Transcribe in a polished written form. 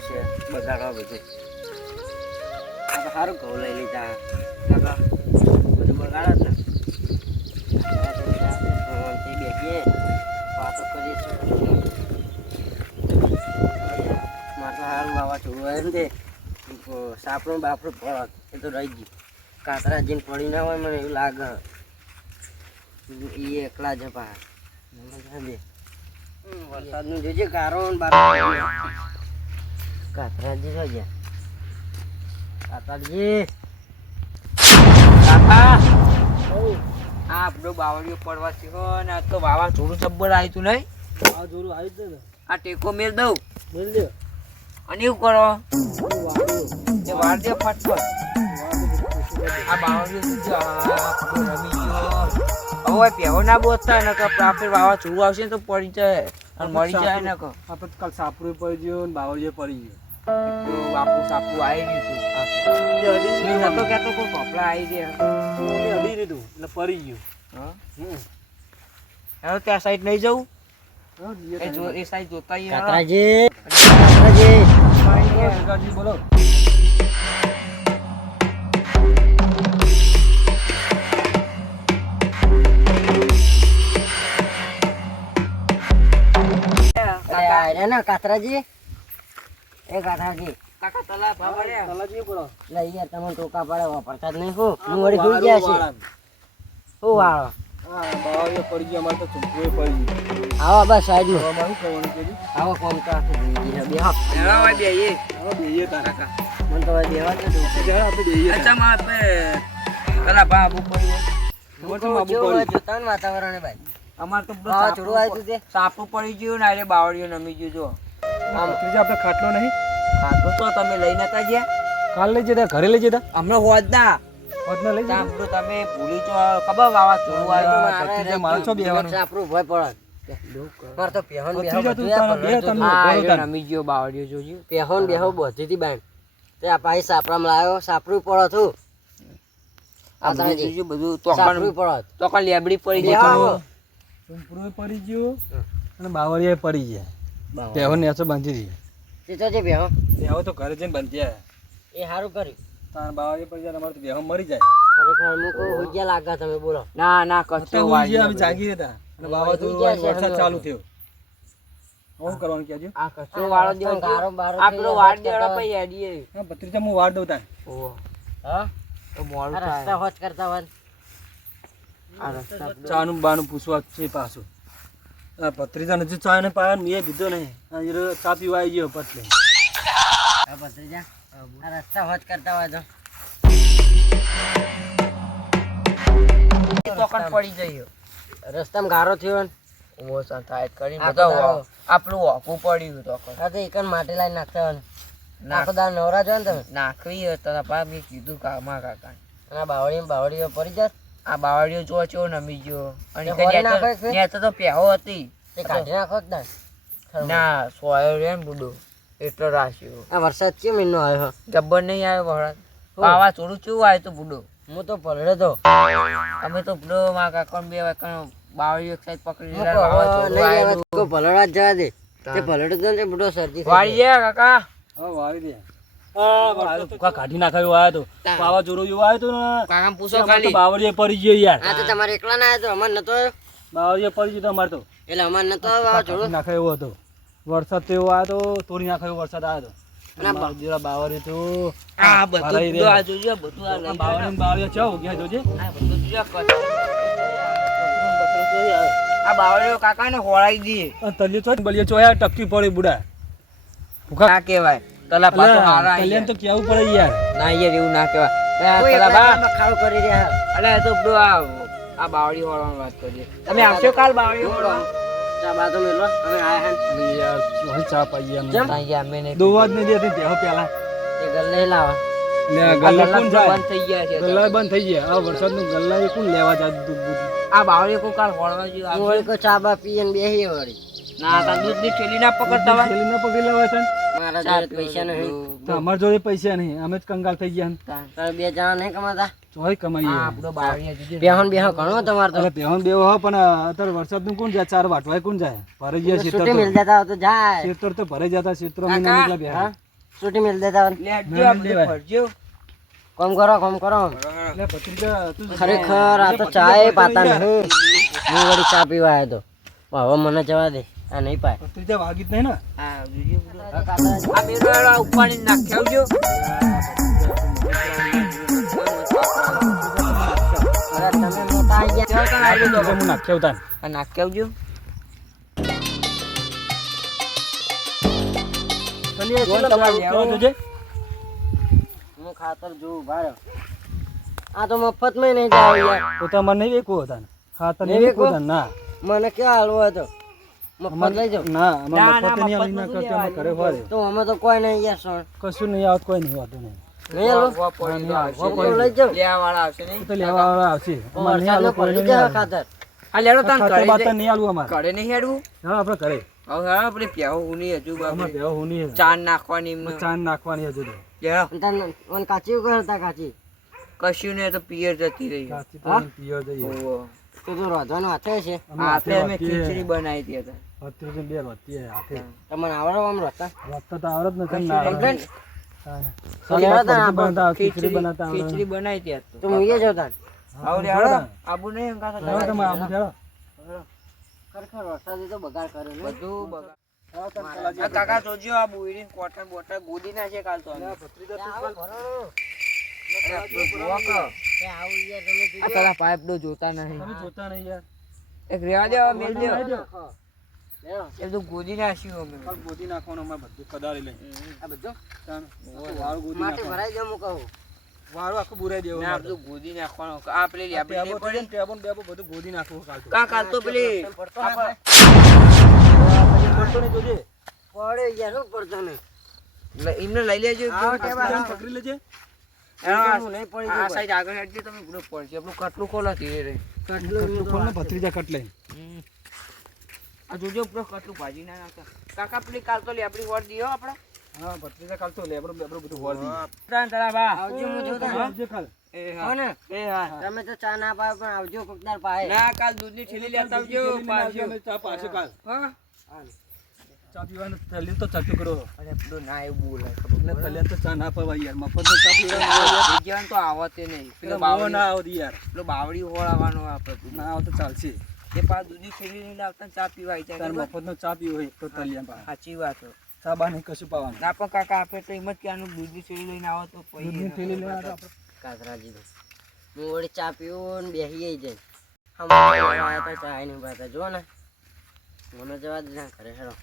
છે બગાડવા બધું આ તો સારું ઘઉં લઈ લીધા કાકા બધું બગાડો ને તે બેસીએ વાતો કરીએ મારે તો સારું બાવા છોડવું હોય ને તે સાપડું બાપડું પડત એ તો રહી ગયું કાતરા જઈને પડી ના હોય મને એવું લાગે એ એકલા જ પા વરસાદનું જોજે ગારો કાતરાજી જો ગયા કાતરાજી કાકા આ આપણો બાવળીઓ પડવા થયો ને આ તો વાવા જોડું જબ્બર આવ્યું તું નહીં આ જોરું આવી જ ને આ ટેકો મેળ દઉં બોલ દે અને એવું કરો એ વાર દે ફટફટ આ બાવળીઓ રમી ગયો હવે પહેવો ના બોલતા ને કે આપણે વાવા જોડું આવશે ને તો પડી જાય અને મળી જાય ને કહો આપણે કાલ સાપરું પડી ગયો ને બાવળીએ પડી ગયો બાપુ સાપુ આવી ગયું હતું તો કહેતો કોઈ કપડા આવી ગયા અડી દીધું એટલે પડી ગયું હા હવે ત્યાં સાઈડ નહીં જવું એ સાઈડ જોતા કાતરાજી બોલો કાતરાજી એ કાતરાજી કાકા તલા ભાવડે તલાજી બોલો લઈ ગયા તમે ટોકા પડે વાપરતા જ નહીં હું વળી ભૂલી ગયા છે હું વાળો હા બાવળીએ પડી ગયો અમારે તો ચૂંટણી પડી ગઈ આવો બસ સાઈડમાં અમારું કરવાનું કે આવો કોમ તો આખું ભૂલી ગયા બે હા હવે બેહીએ હવે બેહીએ તારા કા મને તો બેહવા જ નથી જરા આપણે બેહીએ અચ્છા માં આપણે તલા બાબુ પડી કેવું જોતા ને વાતાવરણ ભાઈ અમાર તો છોડું આવ્યું તે સાપું પડી ગયું ને અરે બાવળીઓ નમી ગયું જો ત્રીજા આપણે ખાટલો નહીં ખાટલો તો તમે લઈ નતા ગયા કાલ લઈ જતા ઘરે લઈ જતા હમણાં હોત ના હોતના લઈ જતા સાંભળો તમે ભૂલી તો ખબર વાવા છોડું આવ્યું મારે છો બેવાનું સાપરું ભય પડત માર તો પહેન ત્રીજા તું તારા બે તમે બોલતા નમી ગયો બાવળીઓ જોજો પહેન બેહો બધીથી બાંધ તે આ પાઈ સાપરામ લાવ્યો સાપરું પડત હું આ જોજો બધું તોકણ પડત તોકણ લેબડી પડી જાય ચૂંટણી પડી ગયો અને બાવળીએ પડી ગયા પહેવો નેચો બાંધી દીધી તે તો જે બેહો બેહો તો ઘરે જઈને બાંધ્યા એ સારું કર્યું તાર બાવળીએ પડી જાય તમારે તો બેહો મરી જાય ખરેખર મુકો હોઈ ગયા લાગા તમે બોલો ના ના કચ્ચો વાળી અમે જાગી હતા અને વાવાઝોડું વરસાદ ચાલુ થયો શું કરવાનું કહેજો આ કચ્ચો વાળો દેવો ગારો બારો આપણો વાડ દેડો પઈ હેડીએ હા ભત્રીજા હું વાડ દઉં તાર ઓ હા તો મોડું રસ્તા હોચ કરતા હોય આ રસ્તા ચાનું બાનું પૂછવા છે પાછું આ ભત્રીજાને જે ચા ને પાયા મેં દીધો નહીં આ ચા પીવા આવી ગયો પટલે આ ભત્રીજા આ રસ્તા હોચ કરતા હોય તો કણ પડી જઈએ રસ્તામાં ગારો થયો ને ઓ સા થાય કરી બધા આપણું ઓકું પડ્યું તો આ તો એકન માટી લાઈ નાખતા હોય નાખો દા નવરા જો ને તમે નાખવી હોય તો પા મેં કીધું કામા કાકા અને બાવળીઓ પડી જત આ બાવળીઓ જો ચો નમી ગયો અને ત્યાં તો પહેવો હતી તે કાઢી નાખો જ ના સોયો રે ને બુડો એટલો રાખ્યો આ વરસાદ કેમ મહિનો આવ્યો જબ્બર નહીં આવ્યો વરસાદ વાવા થોડું કેવું આવ્યું તો બુડો હું તો પલડે તો અમે તો બુડો માં કાકા બે વાકણ બાવળીઓ એક સાઈડ પકડી લીધા પલડા જ જવા દે તે પલડે તો બુડો શરદી વાળી જાય કાકા હા વાળી દે કાઢી નાખાયો આવ્યો તો વાવાઝોડું જેવું આવ્યો તો ને કાકા પૂછો ખાલી બાવળીએ પડી ગયો યાર આ તો તમારે એકલા ના આવ્યો તો અમાર નતો બાવળીએ પડી ગયો અમારે તો એટલે અમાર નતો વાવાઝોડું નાખાયો એવો હતો વરસાદ તો એવો આવ્યો તો તોડી નાખાયો વરસાદ આવ્યો તો બાવળી તો આ બધું આ જોજો બધું આ બાવળી ચાવ ગયા જોજે આ બધું જોજો આ બાવળીઓ કાકાને હોળાઈ દી તલિયો છો બલિયો ચોયા ટપકી પડી બુડા ભૂખા કહેવાય તલા પાછો હારા કલ્યાણ તો કેવું પડે યાર ના યાર એવું ના કહેવાય તલા બા ખાડો કરી રહ્યા અલે તો બડો આ બાવળી હોળવાની વાત કરીએ તમે આવશો કાલ બાવળી હોળવા ચા બા તો મેલો અમે આયા હે યાર શું ચા પાઈએ અમે કેમ આયા અમે ને દોવા જ નહીં દેતી દેહો પેલા એ ગલ્લે લાવા લે ગલ્લે કોણ જાય બંધ થઈ ગયા છે ગલ્લા બંધ થઈ ગયા આ વરસાદનું ગલ્લા એ કોણ લેવા જાય દૂધ આ બાવળી કો કાલ હોળવા જો આ કો ચા બા પીએ ને બેહી વળી ના તા દૂધ ની થેલી ના પકડતા હોય થેલી ના પકડી લેવા છે મારા જોડે પૈસા નહીં. તો અમારા જોડે પૈસા નહીં, અમે જ કંગાલ થઈ ગયા ને. તારે બે જણા નહીં કમાતા? ચોય કમાઈએ. બેહન ઘણો તમારે તો. એટલે પહેવાનું બેવો હો, પણ અત્યારે વરસાદનું કોણ જાય? ચાર વાટવાય કોણ જાય? ભરાઈ ગયા છૂટી ખેતર મિલ દેતા હોય તો જાય. ખેતર તો ભરાઈ જતા ખેતરોમાં નહીં નીકળ્યા બેહા. છૂટી મિલ દેતા હોય. કોમ કરો. એટલે ભત્રીજા તું ખરેખર આ તો ચાય પાતા નહીં. હું વળી ચા પીવા આવ્યો તો હવે મને જવા દે, આ નહીં પાય. ભત્રીજા વાગી જ નહીં ને? તમે મોટા આઈ ગયા. હું નાખી આવતા ને. નાખી આવજો. જોજે. હું ખાતર જોઉં ભાઈ. આ તો મફતમાં નહીં જાય યાર. તો તમારે નહીં વેકવું હતા ને? ખાતર નહીં નહીં વેકવું વેકવું? હતા ને? ના મને ક્યાં હાલવો હતો? મફત લઈ જાઉં. ના અમારે મફત નહીં આલી ના કરતા અમે ઘરે ફરે. તો અમે તો કોઈ નહીં યાર સોણ. કશું નહીં આવત, કોઈ નહીં વાતું નહીં. નહીં હાલો. તો લઈ જાઉં. એ તો લેવા વાળા આવશે. અમારે નહીં વરસાદનું આલવું, કોઈ પડી નહીં જાય આલવું. ખાતર. ખાતર બાતર નહીં આલવું અમારે. ઘરે નહીં હેડવું હા આપણે ઘરે. હવે આપણે પ્યાવો હુની હજુ અમારે બેહો હું નહીં. ચાંદ નાખવાની એમને ચાંદ નાખવાની હજુ તો. લેડો. મને કાચી કરતા કાચી. કશું ને તો પિયર જતી રહી કાચી તો હા? પીવા જઈએ. ઓહો. તો રોધવાનો હાથે છે. અમે હાથે અમે હાથે ખીચડી બનાવી હતી હતા. ભત્રીજા બે વધતી હાથે. તમને આવડે આમ રોધતા? વધતા તો આવડત નથી ને આવડે. કમ્પ્લેટ? હા. તો લેવા તા આપણે. બનાવતા, ખીચડી બનાવતા આવડે. ખીચડી બનાવી હતી આજ તો તો. હું એ જતા. આવું લેડો. આબુ નહીં અંગાતો હવે તમે આબુ ચાલો. ખરેખર વરસાદે તો બગાડ કર્યો ને. બધું બગા આ કાકા જોજો આ બોયરી કોટન બોટન ગોદી નાખે કાલ તો અમે. આવું ભરણું. અરે, જોવા કો. એ આવું યાર તમે આ તારા પાઇપ તો જોતા નહીં તમે જોતા નહીં યાર. એક રેવા દેવા મેલ દેવા લેવો. એ બધું ગોદી નાખ્યું અમે કાલ ગોદી નાખવાનું અમારે બધું કદાળી લઈને. આ બધું તાન. વાળું ગોદી માટી નાખવાનું. ભરાઈ જાય હું કહું. વાળું આખું બુરાઈ દેવું ના અમારે. બધું ગોદી નાખવાનું આ પેલી આપડે ટેબો નહીં તો છે પડી ને, ટેબો ને બેબો બધું ગોદી નાખવું કાલ તો. કાલ તો પેલી પડતો ના થાય. પડતો નહીં જોજે. પડે યાર શું પડતો નહીં. એમને લઈ લેજો આવો ટેબા. આમ પકડી લેજે. હું નહીં પડી આ જાય. સાઈડ આગળ હેડજો તમે પેલું પડશે આપણું કટલું ખોલો ધીરે રે કટલું ખોલને ભત્રીજા કટ લઈને. આ જોજો પેલો કટલું ભાજી ના નાખતા કાકા પેલી કાલ તો લે આપડી વોટ દીયો આપણે હા ભત્રીજા કાલ તો લેબડો બેબડો બધું હોર દી. તારા બા આવજો હું જોતા. આવજે કાલ. એ હો હા ને? એ હા તમે તો ચા ના પાય પણ આવજો કોકદાર પાય. ના કાલ દૂધની થેલી લેતા આવજો પાછો અમે ચા પાછો કાલ. હા ચા પીવાનું થેલી તો ચાટુ કરો. અરે પેલું ના એવું બોલે એટલે થેલી તો ચા ના પવાય યાર. મફતનો ચા પીવાનો. બીજાને તો આવતે નહીં પેલો પેલો બાવો બાવળી ના આવતી યાર. પેલો બાવળી હોળાવાનો આપણે ના આવ તો ચાલશે. એ પા દૂધની થેલી લઈને આવતા ને ચા પીવા આવી તાર જાય મફતનો ચા પીવો હોય તો તલિયા પા. સાચી વાત છે. ચા બા નહીં કશું પાવાનું. ના પણ કાકા આપણે તો એમ જ કહેવાનું દૂધની થેલી લઈને આવો તો દૂધની થેલી લઈને આવતા આપણે. કાતરાજી તો. હું વળી ચા પીવું ને બેસી જાય. આયા તો ચા નહીં પાતા જો ને. મને જવા દે ના ઘરે હેડો.